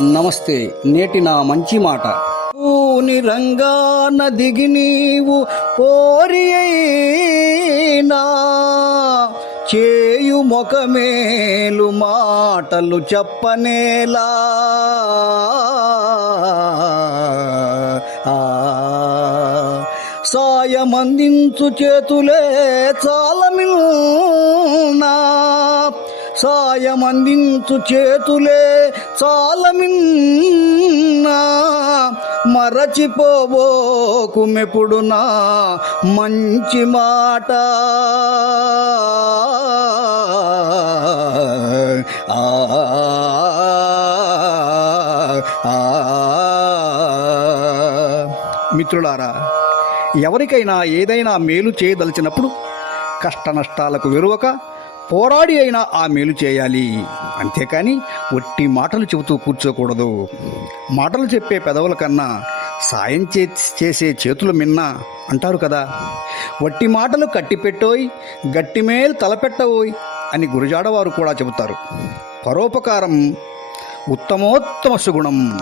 నమస్తే నేటి నా మంచి మాట. పూని రంగాన దిగి నీవు కోరి అయినా చేయు ముఖమేలు మాటలు చెప్పనేలా. ఆ సాయమందించు చేతులే చాలమిన్నా సాయమందించు చేతులే చాలమిన్నా. మరచిపోబోకుమెప్పుడు నా మంచి మాట. ఆ మిత్రులారా ఎవరికైనా ఏదైనా మేలు చేయదలిచినప్పుడు కష్ట నష్టాలకు పోరాడి అయినా ఆ మేలు చేయాలి. అంతేకాని ఒట్టి మాటలు చెబుతూ కూర్చోకూడదు. మాటలు చెప్పే పెదవుల కన్నా సాయం చే చేసే చేతులు మిన్న అంటారు కదా. వట్టి మాటలు కట్టిపెట్టోయ్ గట్టిమేల్ తలపెట్టవోయ్ అని గురజాడవారు కూడా చెబుతారు. పరోపకారం ఉత్తమోత్తమ సుగుణం.